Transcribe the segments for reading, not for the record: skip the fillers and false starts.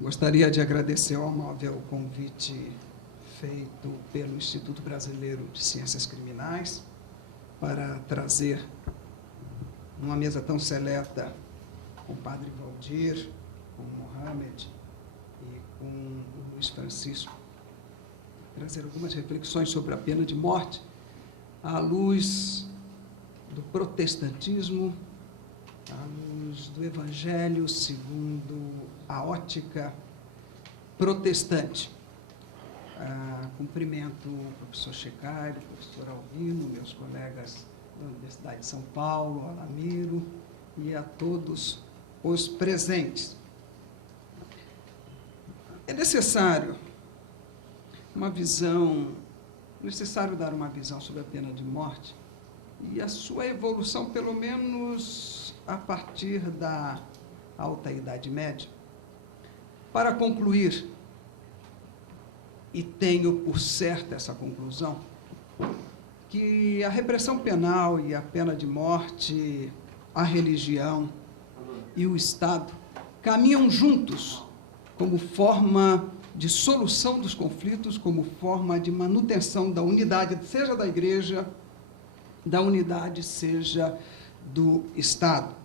Gostaria de agradecer ao amável convite feito pelo Instituto Brasileiro de Ciências Criminais para trazer, numa mesa tão seleta, com o padre Valdir, com o Mohamed e com o Luiz Francisco, trazer algumas reflexões sobre a pena de morte à luz do protestantismo, à luz do Evangelho segundo a ótica protestante. Cumprimento o professor Checari, o professor Albino, meus colegas da Universidade de São Paulo, Alamiro, e a todos os presentes. É necessário dar uma visão sobre a pena de morte e a sua evolução, pelo menos a partir da Alta Idade Média, para concluir, e tenho por certa essa conclusão, que a repressão penal e a pena de morte, a religião e o Estado caminham juntos como forma de solução dos conflitos, como forma de manutenção da unidade, seja da Igreja, da unidade, seja do Estado.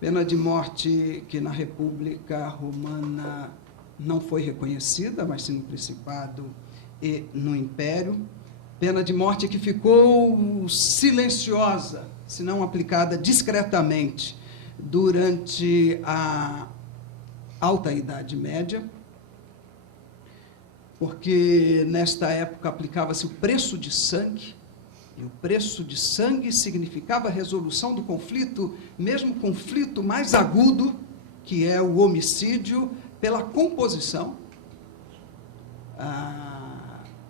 Pena de morte que na República Romana não foi reconhecida, mas sim no Principado e no Império. Pena de morte que ficou silenciosa, se não aplicada discretamente, durante a Alta Idade Média, porque nesta época aplicava-se o preço de sangue, e o preço de sangue significava a resolução do conflito, mesmo o conflito mais agudo, que é o homicídio, pela composição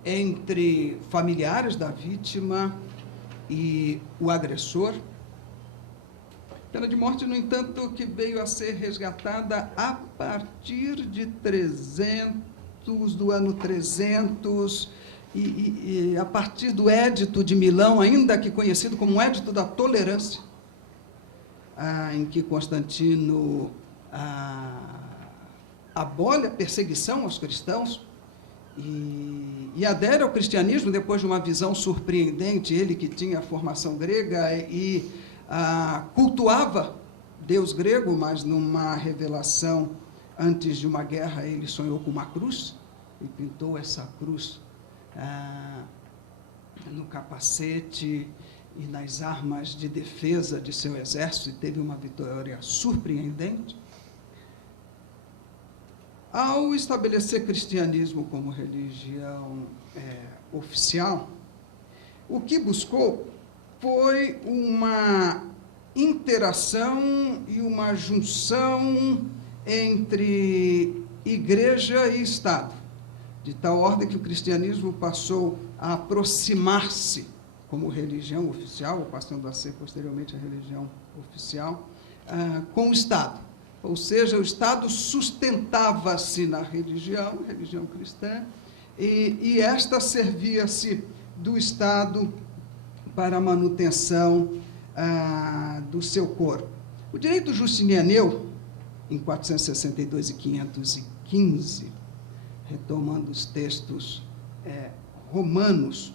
entre familiares da vítima e o agressor. Pena de morte, no entanto, que veio a ser resgatada a partir de do ano 300, e a partir do Édito de Milão, ainda que conhecido como Édito da Tolerância, em que Constantino abole a perseguição aos cristãos e adere ao cristianismo depois de uma visão surpreendente, ele que tinha a formação grega e cultuava Deus grego, mas numa revelação antes de uma guerra ele sonhou com uma cruz e pintou essa cruz no capacete e nas armas de defesa de seu exército, e teve uma vitória surpreendente. Ao estabelecer cristianismo como religião oficial, o que buscou foi uma interação e uma junção entre igreja e Estado, de tal ordem que o cristianismo passou a aproximar-se como religião oficial, ou passando a ser posteriormente a religião oficial, com o Estado. Ou seja, o Estado sustentava-se na religião cristã, e esta servia-se do Estado para a manutenção do seu corpo. O direito justinianeu, em 462 e 515, retomando os textos romanos,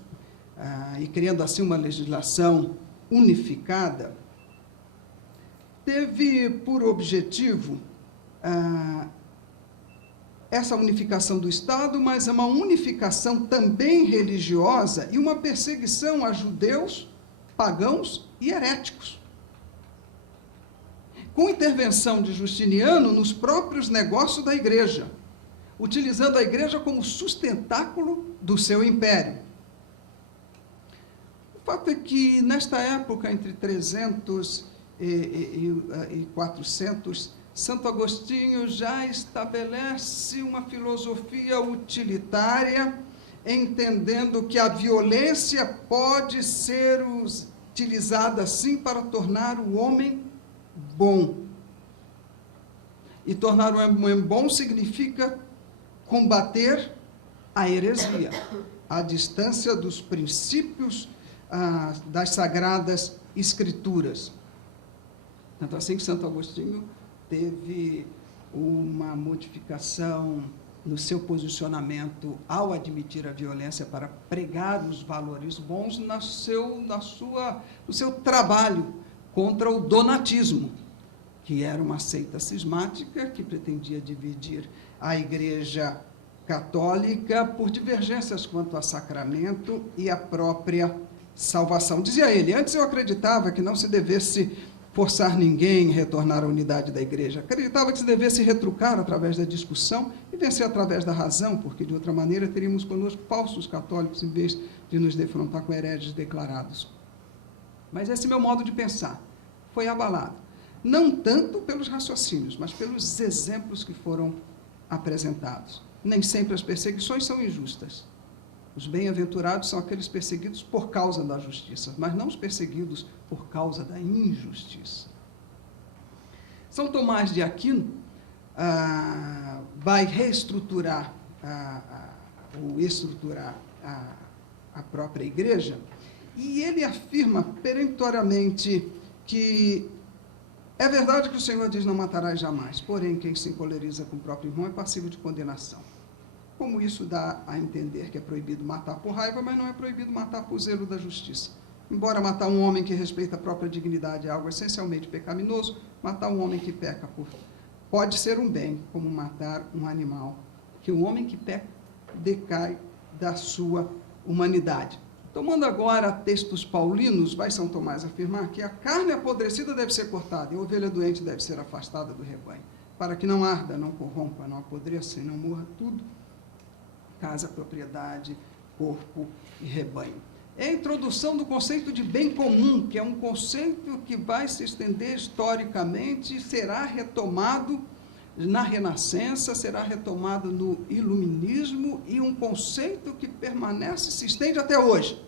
e criando assim uma legislação unificada, teve por objetivo essa unificação do Estado, mas uma unificação também religiosa e uma perseguição a judeus, pagãos e heréticos. Com intervenção de Justiniano nos próprios negócios da Igreja, utilizando a Igreja como sustentáculo do seu império. O fato é que, nesta época, entre 300 e 400, Santo Agostinho já estabelece uma filosofia utilitária, entendendo que a violência pode ser utilizada, sim, para tornar o homem bom. E tornar o homem bom significa combater a heresia, a distância dos princípios das Sagradas Escrituras. Tanto assim que Santo Agostinho teve uma modificação no seu posicionamento ao admitir a violência para pregar os valores bons no seu trabalho contra o donatismo, que era uma seita cismática que pretendia dividir a Igreja Católica por divergências quanto a sacramento e a própria salvação. Dizia ele: antes eu acreditava que não se devesse forçar ninguém a retornar à unidade da Igreja. Acreditava que se devesse retrucar através da discussão e vencer através da razão, porque, de outra maneira, teríamos conosco falsos católicos, em vez de nos defrontar com hereges declarados. Mas esse meu modo de pensar foi abalado, não tanto pelos raciocínios, mas pelos exemplos que foram apresentados. Nem sempre as perseguições são injustas. Os bem-aventurados são aqueles perseguidos por causa da justiça, mas não os perseguidos por causa da injustiça. São Tomás de Aquino vai reestruturar estruturar a própria igreja, e ele afirma peremptoriamente que é verdade que o Senhor diz: não matarás jamais, porém quem se encoleriza com o próprio irmão é passível de condenação. Como isso dá a entender que é proibido matar por raiva, mas não é proibido matar por zelo da justiça. Embora matar um homem que respeita a própria dignidade é algo essencialmente pecaminoso, matar um homem que peca pode ser um bem, como matar um animal, que o homem que peca decai da sua humanidade. Tomando agora textos paulinos, vai São Tomás afirmar que a carne apodrecida deve ser cortada e a ovelha doente deve ser afastada do rebanho, para que não arda, não corrompa, não apodreça e não morra tudo: casa, propriedade, corpo e rebanho. É a introdução do conceito de bem comum, que é um conceito que vai se estender historicamente e será retomado na Renascença, será retomado no Iluminismo, e um conceito que permanece e se estende até hoje.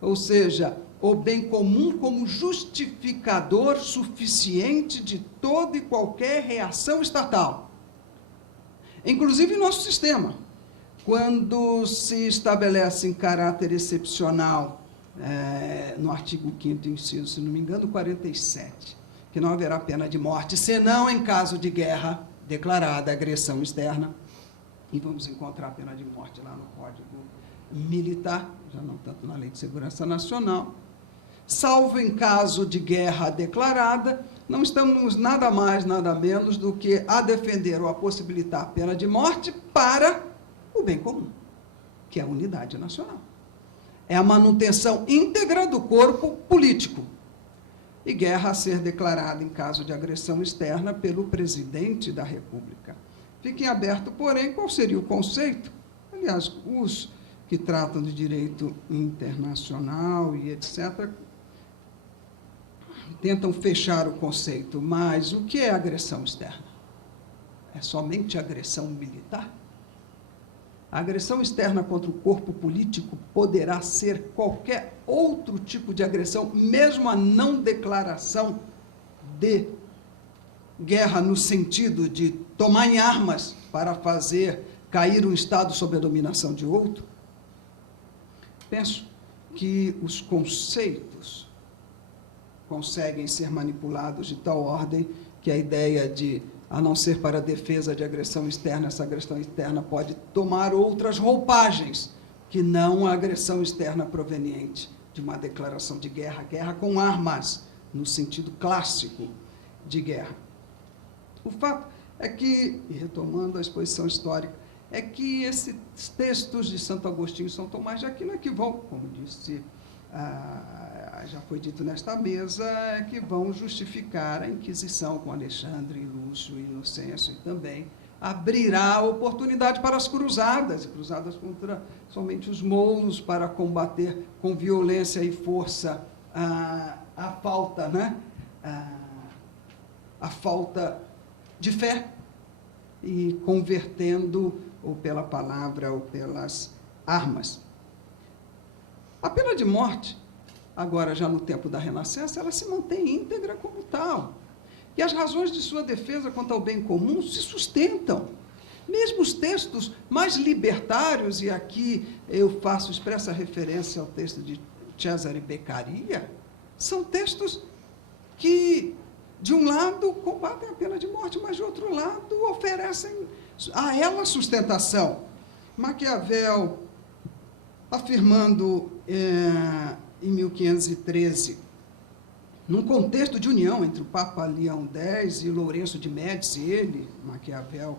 Ou seja, o bem comum como justificador suficiente de toda e qualquer reação estatal. Inclusive em nosso sistema, quando se estabelece em caráter excepcional, no artigo 5º, inciso, se não me engano, 47, que não haverá pena de morte, senão em caso de guerra declarada, agressão externa, e vamos encontrar a pena de morte lá no Código Militar, já não tanto na Lei de Segurança Nacional. Salvo em caso de guerra declarada, não estamos nada mais, nada menos do que a defender ou a possibilitar a pena de morte para o bem comum, que é a unidade nacional. É a manutenção íntegra do corpo político. E guerra a ser declarada em caso de agressão externa pelo presidente da República. Fica em aberto, porém, qual seria o conceito. Aliás, os que tratam de direito internacional e etc., tentam fechar o conceito, mas o que é agressão externa? É somente agressão militar? A agressão externa contra o corpo político poderá ser qualquer outro tipo de agressão, mesmo a não declaração de guerra no sentido de tomar em armas para fazer cair um Estado sob a dominação de outro. Penso que os conceitos conseguem ser manipulados de tal ordem que a ideia de, a não ser para a defesa de agressão externa, essa agressão externa pode tomar outras roupagens, que não a agressão externa proveniente de uma declaração de guerra, guerra com armas, no sentido clássico de guerra. O fato é que, e retomando a exposição histórica, é que esses textos de Santo Agostinho e São Tomás de Aquino é que vão, como disse, já foi dito nesta mesa, é que vão justificar a Inquisição com Alexandre, Lúcio e Inocêncio, e também abrirá a oportunidade para as cruzadas, e cruzadas contra somente os mouros, para combater com violência e força a falta, né? A falta de fé, e convertendo ou pela palavra ou pelas armas. A pena de morte, agora já no tempo da Renascença, ela se mantém íntegra como tal. E as razões de sua defesa quanto ao bem comum se sustentam. Mesmo os textos mais libertários, e aqui eu faço expressa referência ao texto de Cesare Beccaria, são textos que de um lado, combatem a pena de morte, mas, de outro lado, oferecem a ela sustentação. Maquiavel, afirmando em 1513, num contexto de união entre o Papa Leão X e Lourenço de Médici, ele, Maquiavel,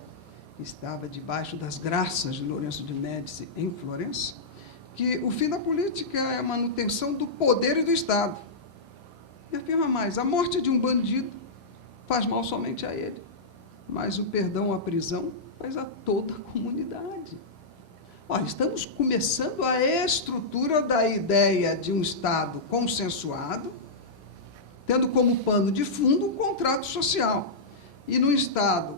estava debaixo das graças de Lourenço de Médici em Florença, que o fim da política é a manutenção do poder e do Estado. E afirma mais, a morte de um bandido faz mal somente a ele, mas o perdão à prisão faz a toda a comunidade. Olha, estamos começando a estrutura da ideia de um Estado consensuado, tendo como pano de fundo um contrato social. E num Estado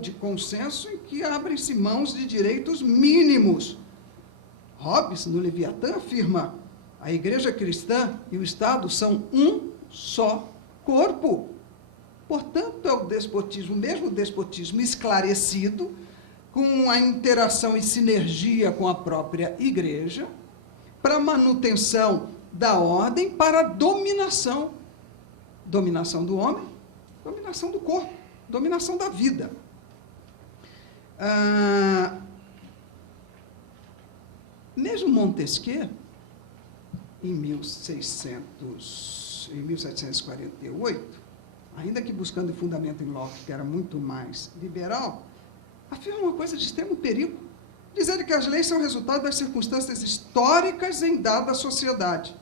de consenso em que abrem-se mãos de direitos mínimos. Hobbes, no Leviatã, afirma, a Igreja cristã e o Estado são um só corpo. Portanto, é o despotismo, mesmo o despotismo esclarecido, com a interação e sinergia com a própria Igreja, para a manutenção da ordem, para a dominação. Dominação do homem, dominação do corpo, dominação da vida. Mesmo Montesquieu, em 1748, ainda que buscando fundamento em Locke, que era muito mais liberal, afirma uma coisa de extremo perigo, dizendo que as leis são resultado das circunstâncias históricas em dada sociedade.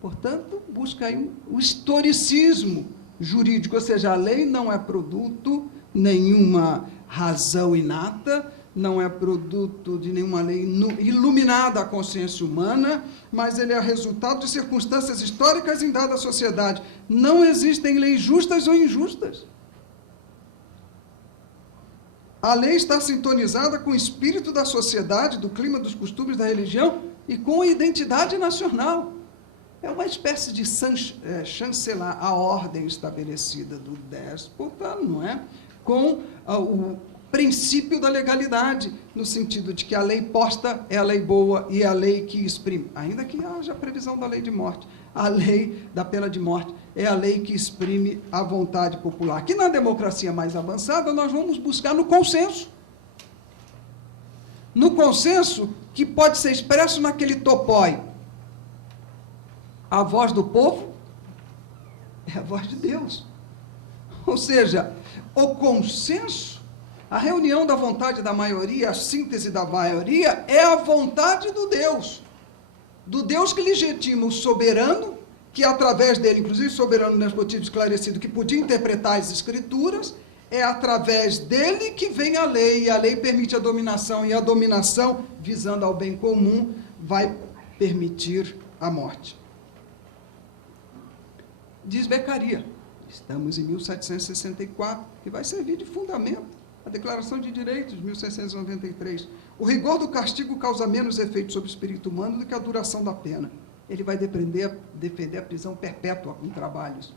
Portanto, busca aí o historicismo jurídico, ou seja, a lei não é produto de nenhuma razão inata, não é produto de nenhuma lei iluminada à consciência humana, mas ele é resultado de circunstâncias históricas em dada sociedade. Não existem leis justas ou injustas. A lei está sintonizada com o espírito da sociedade, do clima, dos costumes, da religião e com a identidade nacional. É uma espécie de chancelar a ordem estabelecida do déspota, não é? Com o princípio da legalidade, no sentido de que a lei posta é a lei boa e é a lei que exprime, ainda que haja previsão da lei de morte, a lei da pena de morte é a lei que exprime a vontade popular. Que na democracia mais avançada nós vamos buscar no consenso. No consenso que pode ser expresso naquele topói. A voz do povo é a voz de Deus. Ou seja, o consenso, a reunião da vontade da maioria, a síntese da maioria, é a vontade do Deus que legitima o soberano, que através dele, inclusive soberano despotismo esclarecido, que podia interpretar as escrituras, é através dele que vem a lei, e a lei permite a dominação, e a dominação, visando ao bem comum, vai permitir a morte. Diz Beccaria, estamos em 1764, que vai servir de fundamento a Declaração de Direitos, de 1693. O rigor do castigo causa menos efeito sobre o espírito humano do que a duração da pena. Ele vai defender a prisão perpétua com trabalhos.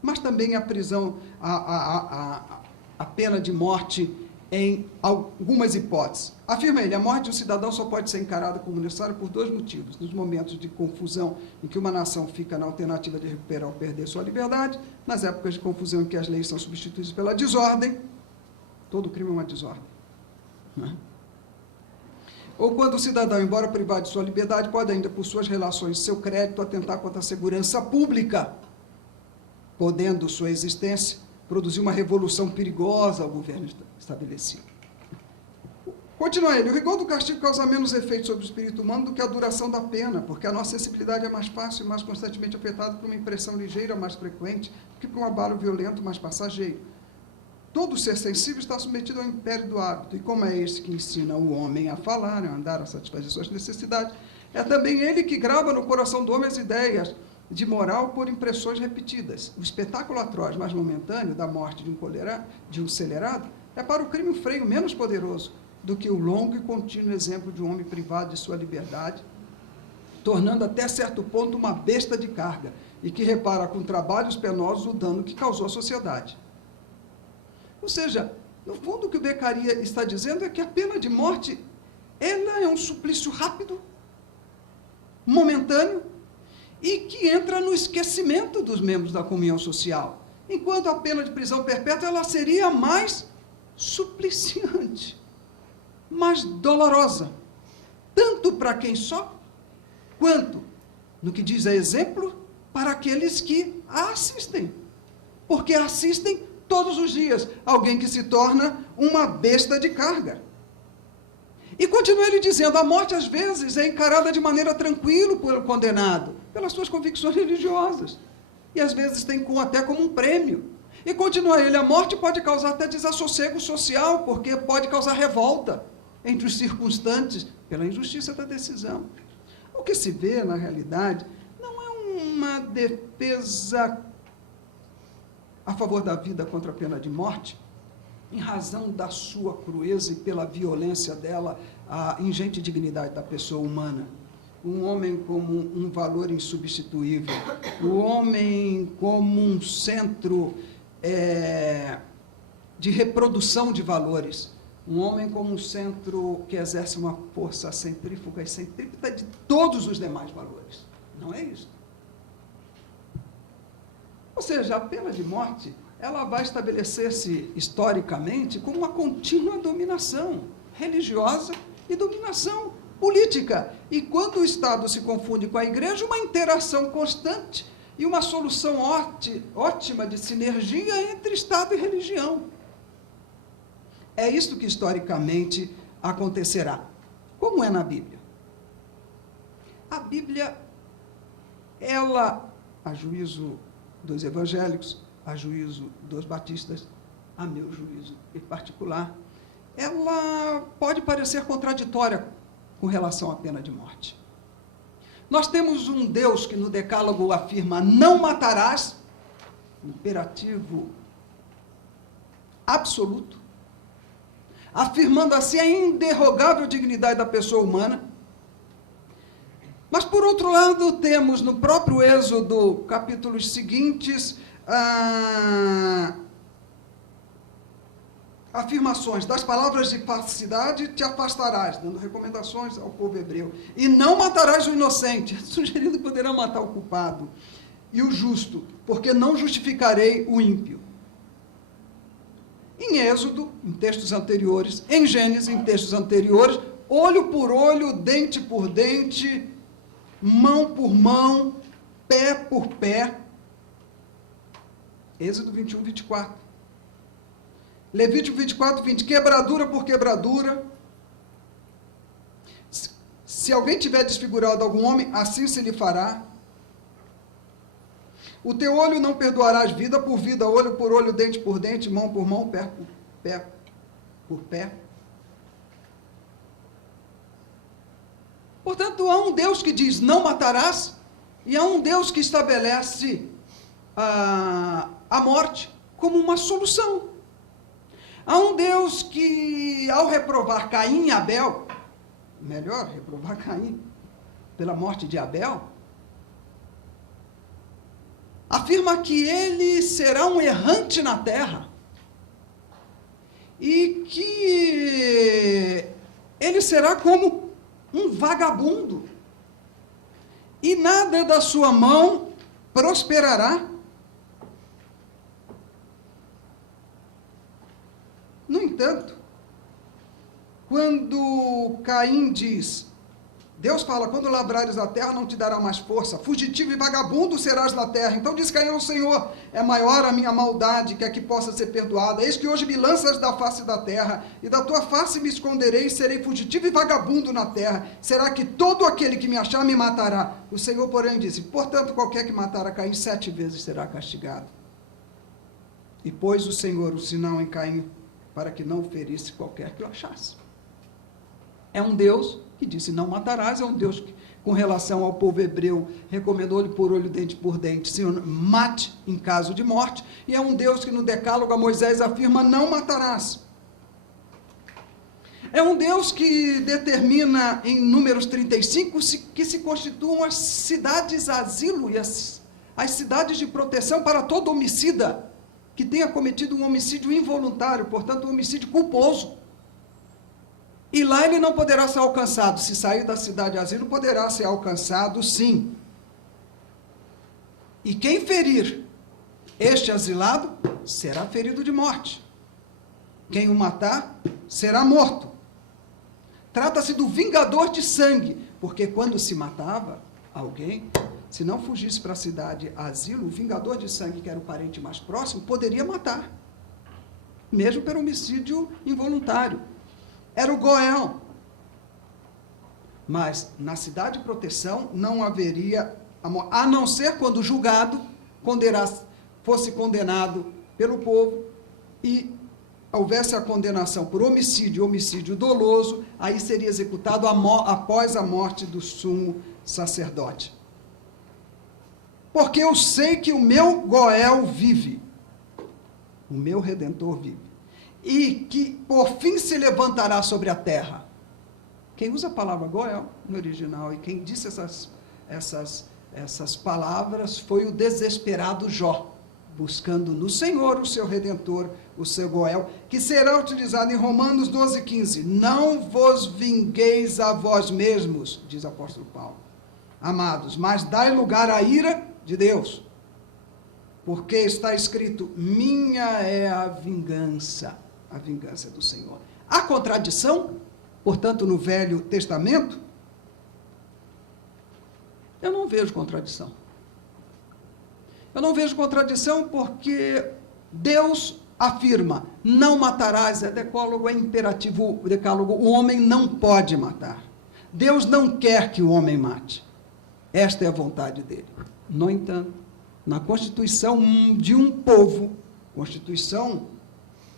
Mas também a prisão, a pena de morte em algumas hipóteses. Afirma ele, a morte de um cidadão só pode ser encarada como necessária por dois motivos. Nos momentos de confusão em que uma nação fica na alternativa de recuperar ou perder sua liberdade, nas épocas de confusão em que as leis são substituídas pela desordem, todo crime é uma desordem. Né? Ou quando o cidadão, embora privado de sua liberdade, pode ainda, por suas relações e seu crédito, atentar contra a segurança pública, podendo sua existência produzir uma revolução perigosa ao governo estabelecido. Continua ele, o rigor do castigo causa menos efeito sobre o espírito humano do que a duração da pena, porque a nossa sensibilidade é mais fácil e mais constantemente afetada por uma impressão ligeira mais frequente do que por um abalo violento mais passageiro. Todo ser sensível está submetido ao império do hábito, e como é esse que ensina o homem a falar, a andar, a satisfazer suas necessidades, é também ele que grava no coração do homem as ideias de moral por impressões repetidas. O espetáculo atroz, mais momentâneo, da morte de um celerado, é para o crime um freio menos poderoso do que o longo e contínuo exemplo de um homem privado de sua liberdade, tornando até certo ponto uma besta de carga, e que repara com trabalhos penosos o dano que causou à sociedade. Ou seja, no fundo o que o Beccaria está dizendo é que a pena de morte, ela é um suplício rápido, momentâneo, e que entra no esquecimento dos membros da comunhão social. enquanto a pena de prisão perpétua ela seria mais supliciante, mais dolorosa, tanto para quem sofre, quanto, no que diz a exemplo, para aqueles que a assistem, porque assistem todos os dias alguém que se torna uma besta de carga. E continua ele dizendo, a morte às vezes é encarada de maneira tranquila pelo condenado, pelas suas convicções religiosas, e às vezes tem até como um prêmio. E continua ele, a morte pode causar até desassossego social, porque pode causar revolta entre os circunstantes pela injustiça da decisão. O que se vê, na realidade, não é uma defesa a favor da vida contra a pena de morte, em razão da sua crueza e pela violência dela, a ingente dignidade da pessoa humana. Um homem como um valor insubstituível, o homem como um centro de reprodução de valores, um homem como um centro que exerce uma força centrífuga e centrípeta de todos os demais valores. Não é isso. Ou seja, a pena de morte, ela vai estabelecer-se historicamente como uma contínua dominação religiosa e dominação política. E quando o Estado se confunde com a Igreja, uma interação constante e uma solução ótima de sinergia entre Estado e religião. É isto que historicamente acontecerá. Como é na Bíblia? A Bíblia, ela, a juízo dos evangélicos, a juízo dos batistas, a meu juízo em particular, ela pode parecer contraditória com relação à pena de morte. Nós temos um Deus que no Decálogo afirma, não matarás, imperativo absoluto, afirmando assim a inderrogável dignidade da pessoa humana. Mas, por outro lado, temos no próprio Êxodo, capítulos seguintes, afirmações, das palavras de falsidade te afastarás, dando recomendações ao povo hebreu, e não matarás o inocente, sugerindo que poderá matar o culpado, e o justo, porque não justificarei o ímpio. Em Êxodo, em textos anteriores, em Gênesis, em textos anteriores, olho por olho, dente por dente, mão por mão, pé por pé. Êxodo 21, 24. Levítico 24, 20. Quebradura por quebradura. Se alguém tiver desfigurado algum homem, assim se lhe fará. O teu olho não perdoarás vida por vida, olho por olho, dente por dente, mão por mão, pé por pé. Portanto, há um Deus que diz, não matarás, e há um Deus que estabelece a morte como uma solução. Há um Deus que, ao reprovar Caim e Abel, melhor, reprovar Caim pela morte de Abel, afirma que ele será um errante na terra e que ele será como um vagabundo e nada da sua mão prosperará. No entanto, quando Caim diz, Deus fala, quando lavrares a terra não te dará mais força, fugitivo e vagabundo serás na terra. Então diz Caim ao Senhor, é maior a minha maldade que a que possa ser perdoada. Eis que hoje me lanças da face da terra, e da tua face me esconderei, e serei fugitivo e vagabundo na terra. Será que todo aquele que me achar me matará? O Senhor, porém, disse, portanto, qualquer que matar a Caim 7 vezes será castigado. E pôs o Senhor o sinal em Caim, para que não ferisse qualquer que o achasse. É um Deus que disse, não matarás, é um Deus que, com relação ao povo hebreu, recomendou olho por olho, dente por dente, Senhor, mate em caso de morte, e é um Deus que no Decálogo a Moisés afirma, não matarás. É um Deus que determina em Números 35 que se constituam as cidades asilo e as cidades de proteção para todo homicida que tenha cometido um homicídio involuntário, portanto, um homicídio culposo. E lá ele não poderá ser alcançado. Se sair da cidade asilo, poderá ser alcançado, sim. E quem ferir Este asilado será ferido de morte. Quem o matar será morto. Trata-se do vingador de sangue, porque quando se matava alguém, se não fugisse para a cidade asilo, o vingador de sangue, que era o parente mais próximo, poderia matar, mesmo pelo homicídio involuntário. Era o Goel. Mas na cidade de proteção não haveria, a não ser quando o julgado fosse condenado pelo povo e houvesse a condenação por homicídio doloso, aí seria executado após a morte do sumo sacerdote. Porque eu sei que o meu Goel vive, o meu Redentor vive, e que por fim se levantará sobre a terra. Quem usa a palavra Goel no original e quem disse essas palavras foi o desesperado Jó, buscando no Senhor o seu Redentor, o seu Goel, que será utilizado em Romanos 12,15. Não vos vingueis a vós mesmos, diz o apóstolo Paulo, amados, mas dai lugar à ira de Deus, porque está escrito, minha é a vingança do Senhor. Há contradição, portanto, no Velho Testamento? Eu não vejo contradição. Eu não vejo contradição porque Deus afirma, não matarás, é decálogo, é imperativo, decálogo, o homem não pode matar. Deus não quer que o homem mate. Esta é a vontade dele. No entanto, na constituição de um povo, constituição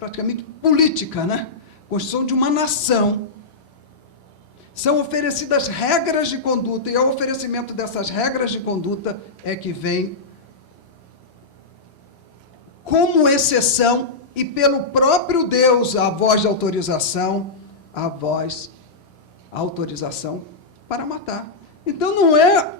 praticamente política, né? Constituição de uma nação, são oferecidas regras de conduta, e ao oferecimento dessas regras de conduta é que vem como exceção, e pelo próprio Deus, a voz de autorização, autorização para matar. Então não é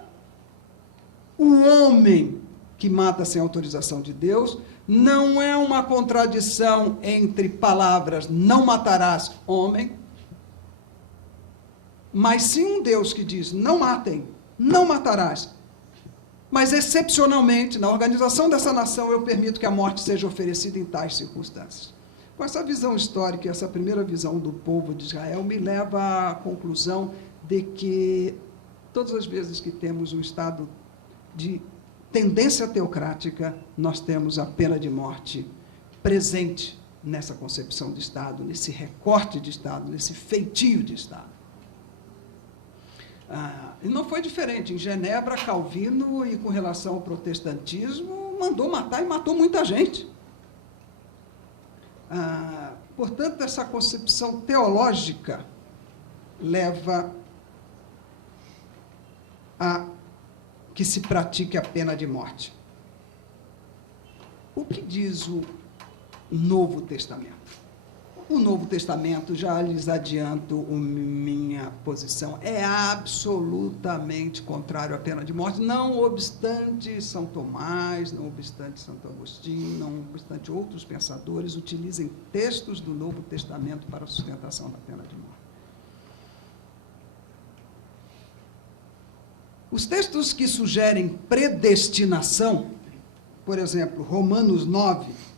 o homem que mata sem autorização de Deus, não é uma contradição entre palavras, não matarás, homem, mas sim um Deus que diz, não matem, não matarás. Mas, excepcionalmente, na organização dessa nação, eu permito que a morte seja oferecida em tais circunstâncias. Com essa visão histórica, essa primeira visão do povo de Israel, me leva à conclusão de que, todas as vezes que temos um estado de tendência teocrática, nós temos a pena de morte presente nessa concepção de Estado, nesse recorte de Estado, nesse feitio de Estado. E não foi diferente. Em Genebra, Calvino, e com relação ao protestantismo, mandou matar e matou muita gente. Portanto, essa concepção teológica leva a que se pratique a pena de morte. O que diz o Novo Testamento? O Novo Testamento, já lhes adianto minha posição, é absolutamente contrário à pena de morte, não obstante São Tomás, não obstante Santo Agostinho, não obstante outros pensadores utilizem textos do Novo Testamento para a sustentação da pena de morte. Os textos que sugerem predestinação, por exemplo, Romanos 9,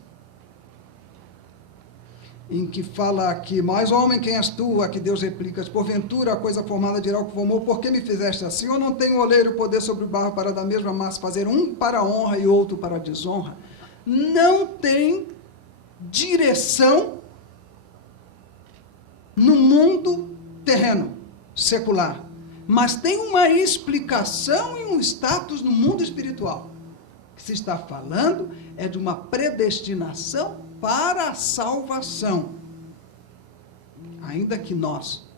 em que fala que, mas homem, quem és tu? A que Deus replica, porventura a coisa formada dirá o que formou, por que me fizeste assim? Ou não tem o oleiro poder sobre o barro para da mesma massa fazer um para a honra e outro para a desonra? Não tem direção no mundo terreno, secular, mas tem uma explicação e um status no mundo espiritual. O que se está falando é de uma predestinação para a salvação. Ainda que nós,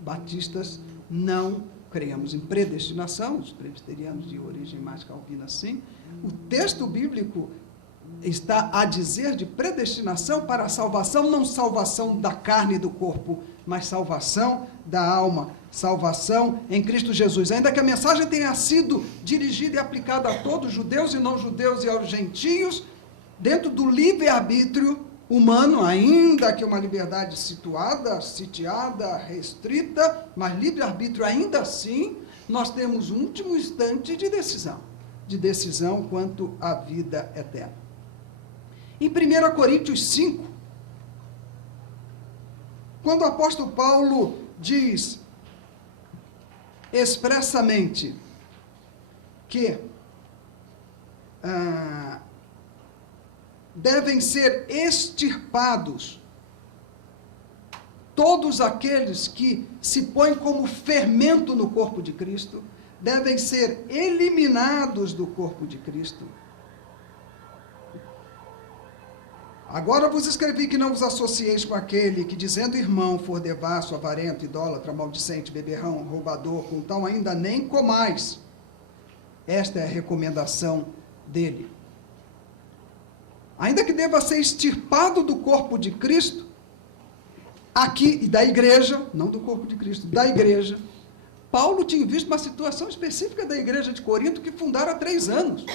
batistas, não creamos em predestinação, os presbiterianos de origem mais calvina sim, o texto bíblico está a dizer de predestinação para a salvação, não salvação da carne e do corpo, mas salvação da alma, salvação em Cristo Jesus. Ainda que a mensagem tenha sido dirigida e aplicada a todos, judeus e não judeus e aos gentios, dentro do livre-arbítrio humano, ainda que uma liberdade situada, sitiada, restrita, mas livre-arbítrio ainda assim, nós temos um último instante de decisão quanto à vida eterna. Em 1 Coríntios 5, quando o apóstolo Paulo diz expressamente que devem ser extirpados todos aqueles que se põem como fermento no corpo de Cristo, devem ser eliminados do corpo de Cristo. Agora vos escrevi que não vos associeis com aquele que, dizendo irmão, for devasso, avarento, idólatra, maldicente, beberrão, roubador, com tal ainda nem comais. Esta é a recomendação dele. Ainda que deva ser extirpado do corpo de Cristo, aqui, e da igreja, não do corpo de Cristo, da igreja, Paulo tinha visto uma situação específica da igreja de Corinto que fundaram há 3 anos.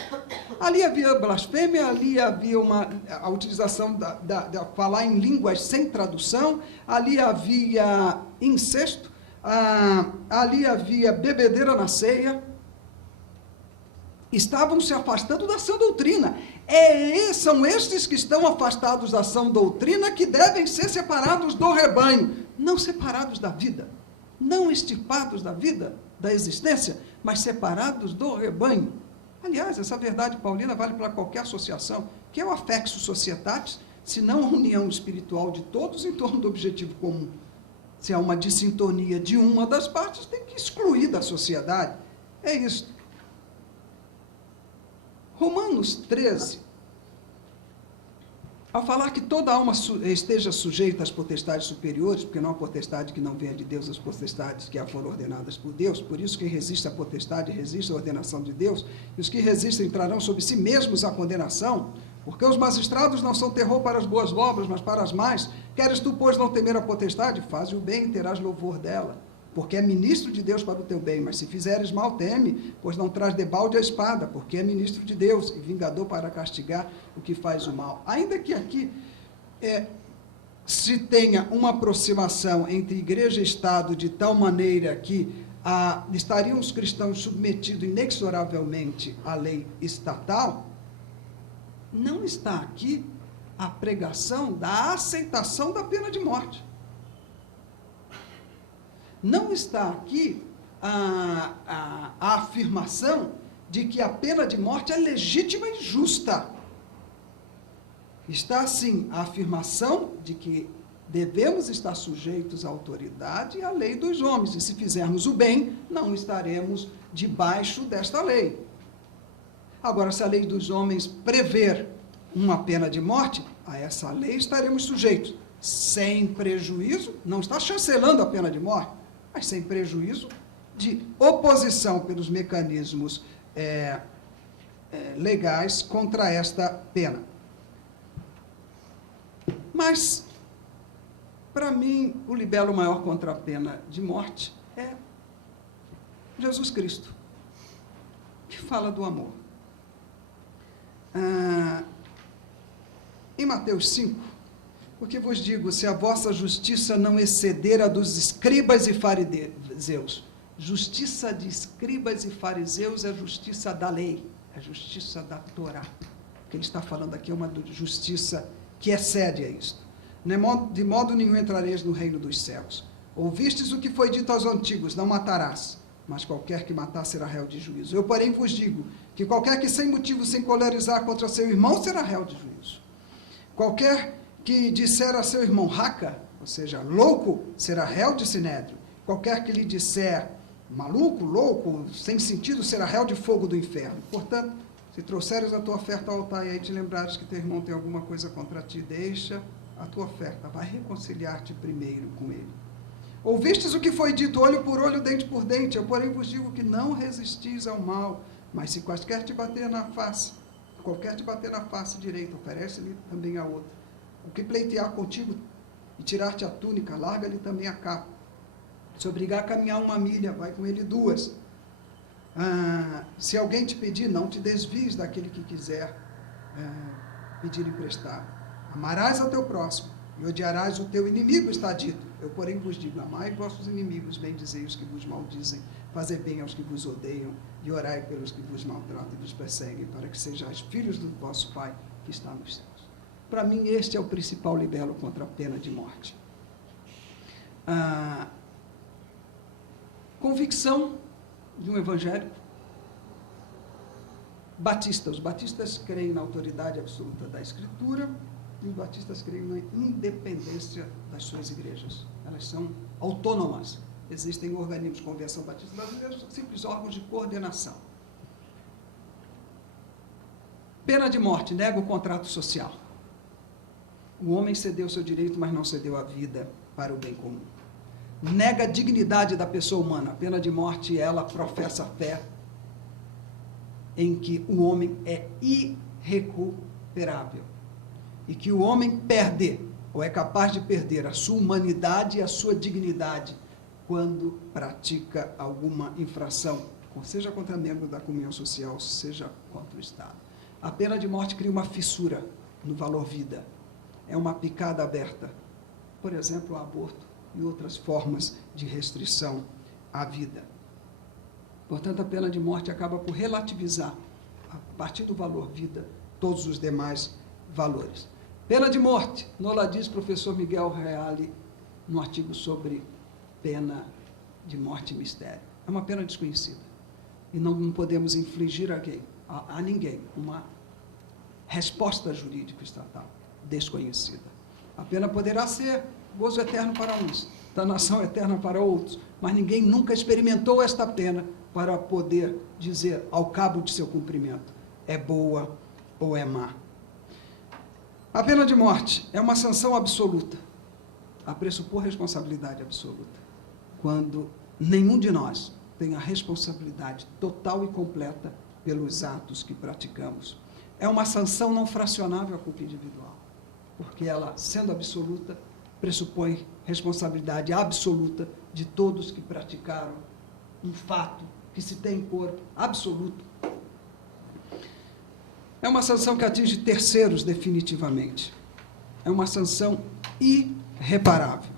Ali havia blasfêmia, ali havia a utilização de falar em línguas sem tradução, ali havia incesto, ali havia bebedeira na ceia. Estavam se afastando da sã doutrina. São estes que estão afastados da sã doutrina que devem ser separados do rebanho, não separados da vida. Não extirpados da vida, da existência, mas separados do rebanho. Aliás, essa verdade paulina vale para qualquer associação, que é o affectio societatis, se não a união espiritual de todos em torno do objetivo comum. Se há uma dissintonia de uma das partes, tem que excluir da sociedade. É isso. Romanos 13, ao falar que toda alma esteja sujeita às potestades superiores, porque não há potestade que não venha de Deus, as potestades que foram ordenadas por Deus, por isso quem resiste à potestade resiste à ordenação de Deus, e os que resistem trarão sobre si mesmos a condenação, porque os magistrados não são terror para as boas obras, mas para as más. Queres tu, pois, não temer a potestade? Faze o bem e terás louvor dela, porque é ministro de Deus para o teu bem, mas se fizeres mal, teme, pois não traz debalde a espada, porque é ministro de Deus e vingador para castigar o que faz o mal. Ainda que aqui se tenha uma aproximação entre igreja e Estado de tal maneira que estariam os cristãos submetidos inexoravelmente à lei estatal, não está aqui a pregação da aceitação da pena de morte. Não está aqui a afirmação de que a pena de morte é legítima e justa. Está, sim, a afirmação de que devemos estar sujeitos à autoridade e à lei dos homens, e se fizermos o bem, não estaremos debaixo desta lei. Agora, se a lei dos homens prever uma pena de morte, a essa lei estaremos sujeitos, sem prejuízo, não está chancelando a pena de morte, mas sem prejuízo de oposição pelos mecanismos legais contra esta pena. Mas, para mim, o libelo maior contra a pena de morte é Jesus Cristo, que fala do amor. Em Mateus 5, porque vos digo, se a vossa justiça não exceder a dos escribas e fariseus. Justiça de escribas e fariseus é a justiça da lei, é a justiça da Torá. O que ele está falando aqui é uma justiça que excede a isto. De modo nenhum entrareis no reino dos céus. Ouvistes o que foi dito aos antigos, não matarás, mas qualquer que matar será réu de juízo. Eu, porém, vos digo que qualquer que sem motivo se encolerizar contra seu irmão será réu de juízo. Qualquer que disser a seu irmão raca, ou seja, louco, será réu de sinédrio. Qualquer que lhe disser maluco, louco, sem sentido, será réu de fogo do inferno. Portanto, se trouxeres a tua oferta ao altar e aí te lembrares que teu irmão tem alguma coisa contra ti, deixa a tua oferta, vai reconciliar-te primeiro com ele. Ouvistes o que foi dito, olho por olho, dente por dente, eu porém vos digo que não resistis ao mal, mas se qualquer te bater na face direita, oferece-lhe também a outra. O que pleitear contigo e tirar-te a túnica, larga-lhe também a capa. Se obrigar a caminhar 1 milha, vai com ele 2. Se alguém te pedir, não te desvies daquele que quiser pedir emprestado. Amarás ao teu próximo e odiarás o teu inimigo, está dito. Eu, porém, vos digo, amai vossos inimigos, bendizei os que vos maldizem, fazei bem aos que vos odeiam e orai pelos que vos maltratam e vos perseguem, para que sejais filhos do vosso Pai que está nos céus. Para mim, este é o principal libelo contra a pena de morte. A convicção de um evangélico batista. Os batistas creem na autoridade absoluta da Escritura e os batistas creem na independência das suas igrejas. Elas são autônomas. Existem organismos de convenção batista brasileira, são simples órgãos de coordenação. Pena de morte, nega o contrato social. O homem cedeu seu direito, mas não cedeu a vida para o bem comum. Nega a dignidade da pessoa humana. A pena de morte, ela professa a fé em que o homem é irrecuperável e que o homem perde, ou é capaz de perder, a sua humanidade e a sua dignidade quando pratica alguma infração, seja contra membro da comunhão social, seja contra o Estado. A pena de morte cria uma fissura no valor vida. É uma picada aberta. Por exemplo, o aborto e outras formas de restrição à vida. Portanto, a pena de morte acaba por relativizar, a partir do valor vida, todos os demais valores. Pena de morte, nola diz o professor Miguel Reale, no artigo sobre pena de morte e mistério. É uma pena desconhecida. E não podemos infligir a ninguém uma resposta jurídica estatal desconhecida. A pena poderá ser gozo eterno para uns, danação eterna para outros, mas ninguém nunca experimentou esta pena para poder dizer, ao cabo de seu cumprimento, é boa ou é má. A pena de morte é uma sanção absoluta, a pressupor responsabilidade absoluta, quando nenhum de nós tem a responsabilidade total e completa pelos atos que praticamos. É uma sanção não fracionável à culpa individual, porque ela, sendo absoluta, pressupõe responsabilidade absoluta de todos que praticaram um fato que se tem por absoluto. É uma sanção que atinge terceiros definitivamente. É uma sanção irreparável.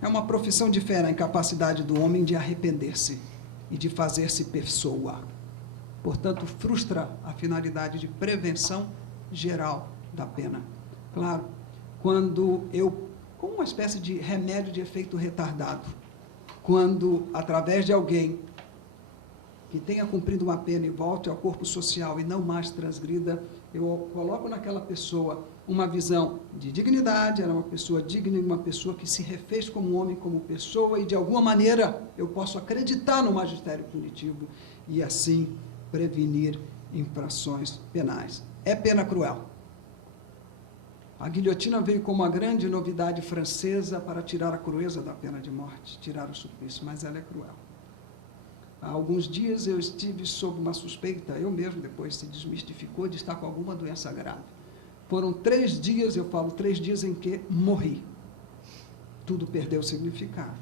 É uma profissão de fé na incapacidade do homem de arrepender-se e de fazer-se pessoa. Portanto, frustra a finalidade de prevenção geral da pena. Claro, quando como uma espécie de remédio de efeito retardado, quando, através de alguém que tenha cumprido uma pena e volte ao corpo social e não mais transgrida, eu coloco naquela pessoa uma visão de dignidade, ela é uma pessoa digna, uma pessoa que se refez como homem, como pessoa, e de alguma maneira eu posso acreditar no magistério punitivo e assim prevenir infrações penais. É pena cruel. A guilhotina veio como uma grande novidade francesa para tirar a crueza da pena de morte, tirar o suplício, mas ela é cruel. Há alguns dias eu estive sob uma suspeita, eu mesmo depois se desmistificou, de estar com alguma doença grave. Foram 3 dias, eu falo 3 dias em que morri. Tudo perdeu significado,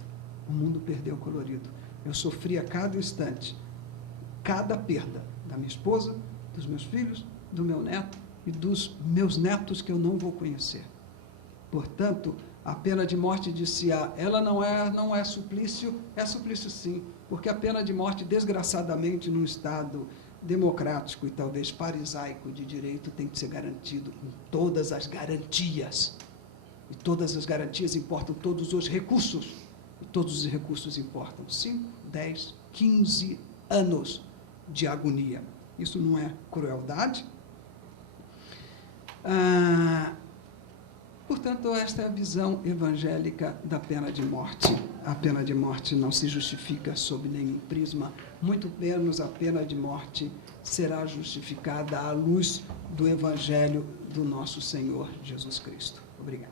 o mundo perdeu colorido. Eu sofri a cada instante, cada perda da minha esposa, dos meus filhos, do meu neto e dos meus netos que eu não vou conhecer. Portanto, a pena de morte disse, ela não é suplício, é suplício sim, porque a pena de morte, desgraçadamente, num Estado democrático e talvez farisaico de direito, tem que ser garantido com todas as garantias. E todas as garantias importam todos os recursos. E todos os recursos importam 5, 10, 15 anos de agonia. Isso não é crueldade? Portanto, esta é a visão evangélica da pena de morte. A pena de morte não se justifica sob nenhum prisma, muito menos a pena de morte será justificada à luz do Evangelho do nosso Senhor Jesus Cristo. Obrigado.